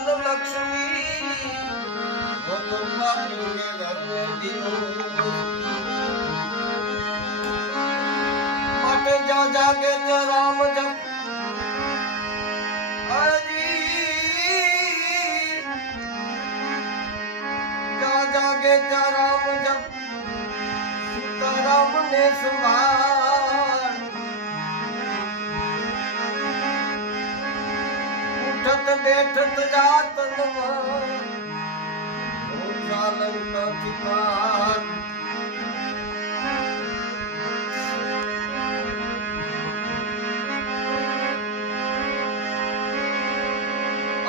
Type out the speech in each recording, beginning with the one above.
ધન લક્ષ્મી માટે જા જાગે તે રામ જપ જા જાગે તે રામ જપ સીતારામ ને સંભાળ ઉઠત બેઠત જાત ચાલન ઠિકાન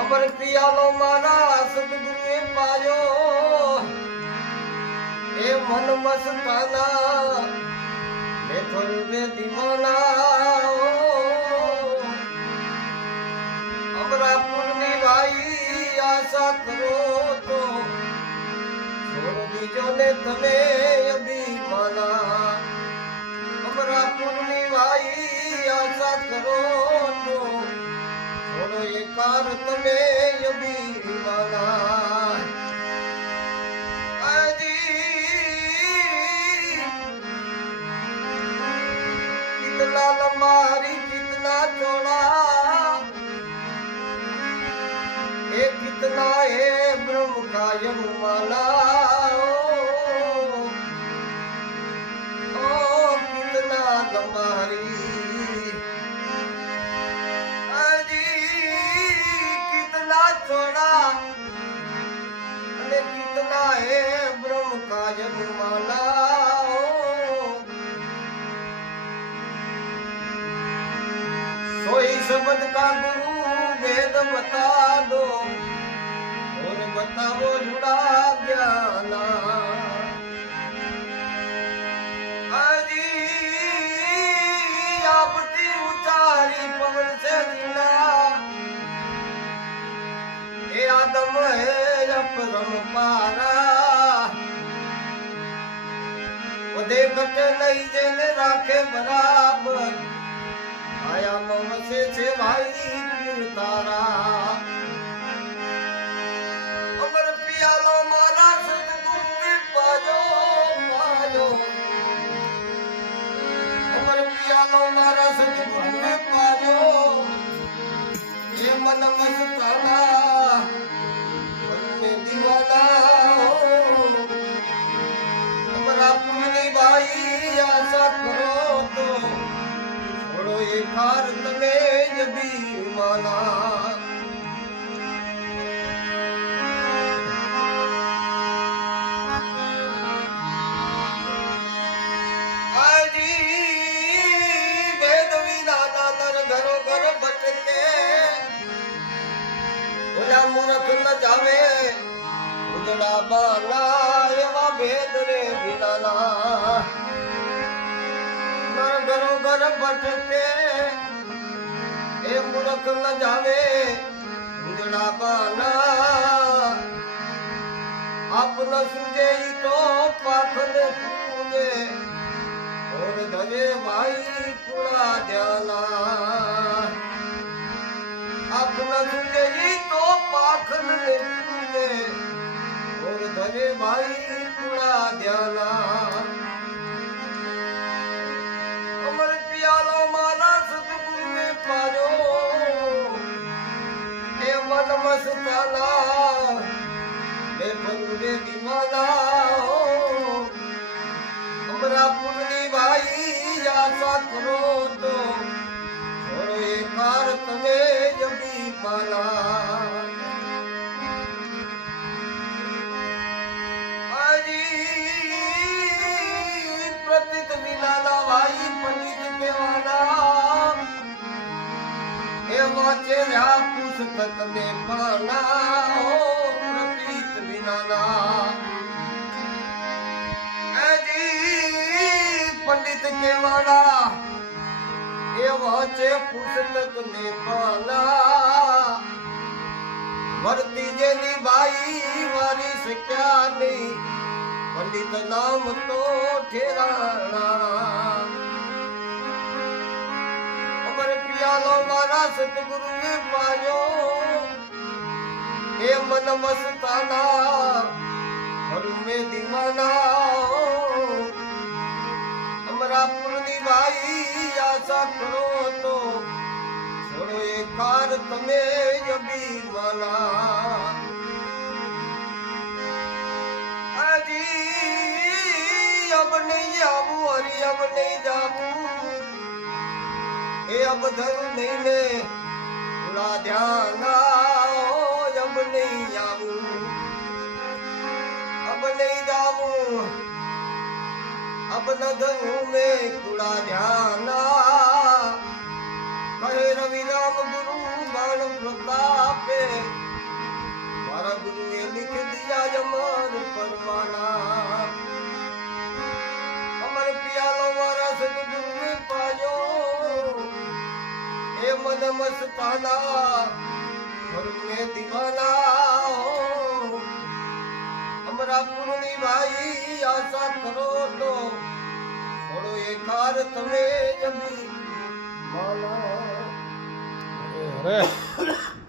અમર પ્રિયાલો મારા સદગુરુએ પાયો એ મન મસ્તાના મે થોડે દીવાના અમરા પુરની ભાઈ આશા કરો તો છોડ દીજો ને તમે અભિમાના અમરા પુરની ભાઈ આશા કરો તો થોડો એકાર તમે અભિમાના कितना लंबारी कितना चौड़ा ये कितना है ब्रह्म कायम माना ओ कितना लंबारी कितना चौड़ा अरे कितना है ब्रह्म कायम माना सोई शब्द का गुरु वेद बता दो और बताओ जुड़ा ज्ञाना अजी आपती उचारी पवन से जीना ये आदम है अपरम पारा वो देखत नहीं जेने राखे बराबर आया ममसे से भाई पीर तारा अमर पियालो मारा सतगुरु ने पाजो पाजो अमर पियालो मारा सतगुरु ने पाजो ये मन मस्ताना बनने दीवाना अमरा पुनी भाई आशा करो तो एकार तमे अभिमाना आजी वेद विधाना नर घरो घर भटके बोला मूर्ख न जावे उजड़ा बाना एवा भेद रे विनाना घरो घर भटके ए मूर्ख न जावे उजड़ा बाना अपना सूझे तो पाखन पूजे और धरे भाई पुड़ा ध्याना अपना सूझे तो पाखन पूजे और धरे भाई पुड़ा ध्याना अमर पियालो माना सतगुरु ने पायो ए मन मस्ताना मैं फलूरे दीवाना अमरा पुरनी भाई आशा करो तो छोड़ो एकार तमे अभिमाना प्रतीत विनाना भाई पंडित केवाना ए वाचे रहा पुस्तक में पाना हो प्रतीत विनाना जी पंडित केवाना ए वाचे पुस्तक में पाना वर्ती जेनी भाई वारी से क्या नहीं पंडित नाम तो ठेराना अमर पियालो मारा सतगुरु ने पायो हे मन मस्ताना करूं मैं दीवाना अमरापुरनी भाई आशा करो तो छोड़ो ये कार तमे जबी माना अजी अब नहीं आऊं अरे अब नहीं जाऊं अब धरू नहीं मैं थोड़ा ध्यान आओ अब नहीं आऊं अब नहीं जाऊं अब न धरू मैं थोड़ा ध्यान कहे रवि राम गुरु बाण प्रतापे मारा गुरु ये लिख दिया अमर परमाना अमर पियालो मारा सतगुरु ने पायो हे मन मस्ताना करूं मैं दीवाना अमरापुरनी भाई आशा करो तो छोड़ो ये कार तमे जबी माला અરે